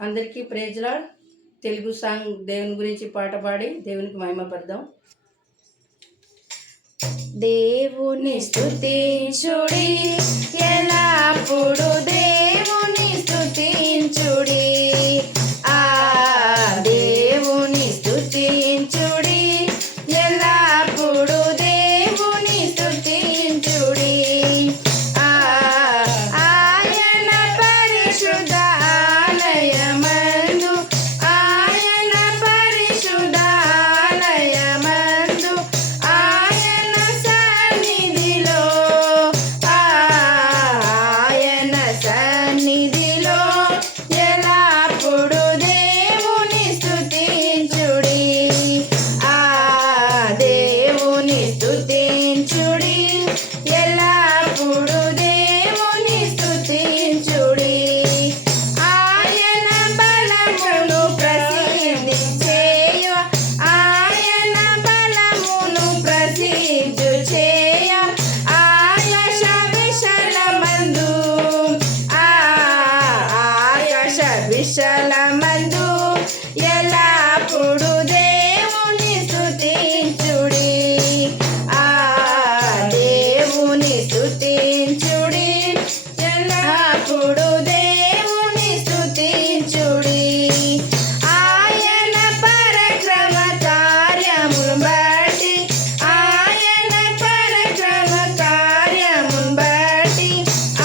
అందరికీ praise lord. Telugu song దేవుని గురించి పాట పాడి దేవునికి మహిమపడదాం. దేవుని స్తుతించుడి, ఎల్లప్పుడు దేవుని స్తుతించుడి. దేవుని స్తుతించుడి, ఎల్లప్పుడు దేవుని స్తుతించుడి. ఆయన పరిశుద్ధ ఆలయమందు, ఆయన పరిశుద్ధ ఆలయమందు, ఆయన సన్నిధిలో, ఆయన సన్నిధిలో ఎల్లప్పుడు దేవుని స్తుతించుడి. దేవుని స్తుతించుడి, ఎల్లప్పుడు దేవుని స్తుతించుడి. ఆయన బలమును ప్రసిద్ధి చేయ, ఆయన బలమును ప్రసిద్ధి చేయ, ఆకాశ విశాలమందు, ఆకాశ విశాలమందు ఎల్లప్పుడు దేవుని స్తుతించుడి. దేవుని స్తుతించుడి, ఎల్లప్పుడు దేవుని స్తుతించుడి. ఆయన పరక్రమ కార్యమును బట్టి, ఆయన పరక్రమ కార్యమును బట్టి,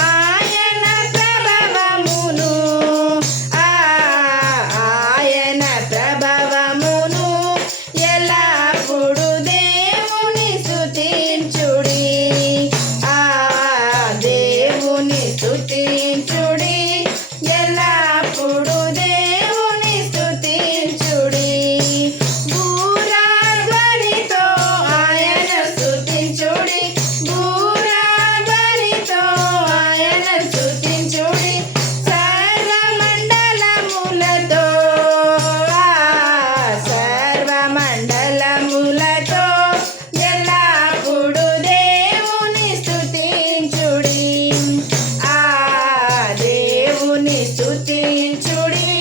ఆయన ప్రభావమును, ఆయన ప్రభావమును ఎల్లప్పుడు దేవుని స్తుతించుడి. దేవుని స్తుతించుడి, ఎల్లప్పుడు దేవుని స్తుతించుడి. భూరాధ్వనితో ఆయన స్తుతించుడి, భూరాధ్వనితో ఆయన స్తుతించుడి. సర్వమండలములతో, సర్వమండలములతో ఎల్లప్పుడు దేవుని స్తుతించుడి. దేవుని స్తుతించుడి,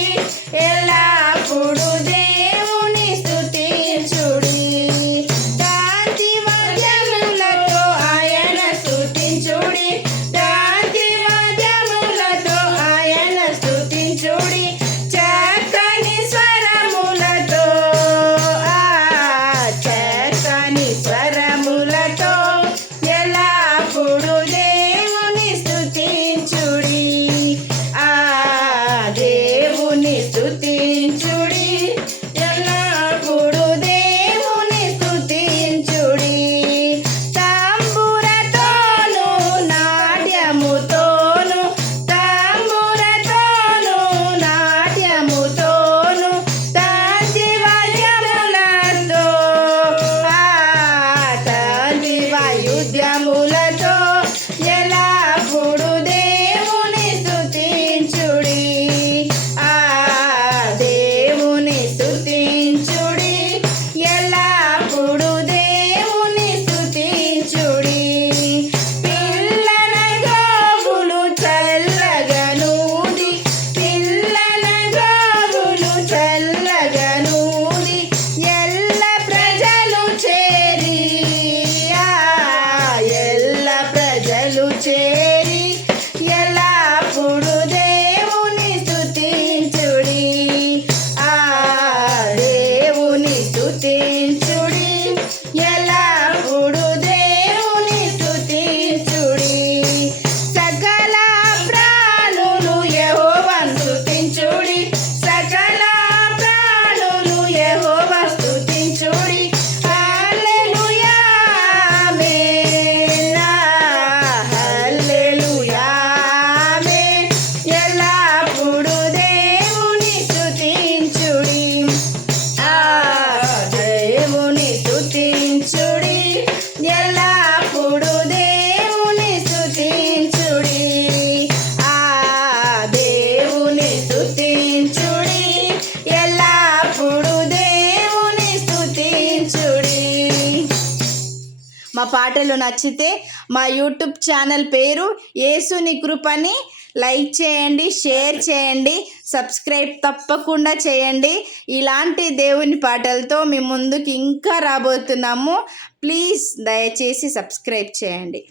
ఎల్లప్పుడు దేవుని స్తుతించుడి. కాంతి వాద్యములతో ఆయన స్తుతించుడి, కాంతి వాద్యములతో ఆయన స్తుతించుడి. చక్కని స్వరములతో, చక్కని స్వరములతో ఎల్లప్పుడు దేవుని స్తుతించుడి. దేవుని స్తుతించుడి, ఎల్లప్పుడు దేవుని స్తుతించుడి. తంబురతోను నాట్యముతోను, తంబురతోను నాట్యముతోను, తంతి వాద్యములతో, తంతి వాయుద్యములతో ఎల్లప్పుడు దేవుని స్తుతించుడి. దేవుని స్తుతించుడి, ఎల్లప్పుడు దేవుని స్తుతించుడి. పిల్లల గోవులు చల్లగనూది, పిల్లల గోవులు చల్లగనూది, ఎల్ల ప్రజలు చేరి, ఎల్ల ప్రజలు చేరి ఎల్లప్పుడు దేవుని స్తుతించుడి. దేవుని స్తుతించుడి, ఎల్లప్పుడు దేవుని స్తుతించుడి. సకల ప్రాణులు యెహోవాను స్తుతించుడి, సకల ప్రాణులు యెహోవాను స్తుతించుడి. హల్లెలూయా, ఆమేన్, హల్లెలూయా, ఆమేన్. ఎల్లప్పుడు దేవుని స్తుతించుడి. దేవుని స్తుతించుడి, ఎల్లప్పుడు దేవుని స్తుతించుడి. దేవుని స్తుతించుడి, ఎల్లప్పుడు దేవుని స్తుతించుడి. మా పాటలు నచ్చితే మా యూట్యూబ్ ఛానల్ పేరు యేసుని కృపని లైక్ చేయండి, షేర్ చేయండి, సబ్స్క్రైబ్ తప్పకుండా చేయండి. ఇలాంటి దేవుని పాటలతో మీ ముందుకు ఇంకా రాబోతున్నాము. ప్లీజ్ దయచేసి సబ్స్క్రైబ్ చేయండి.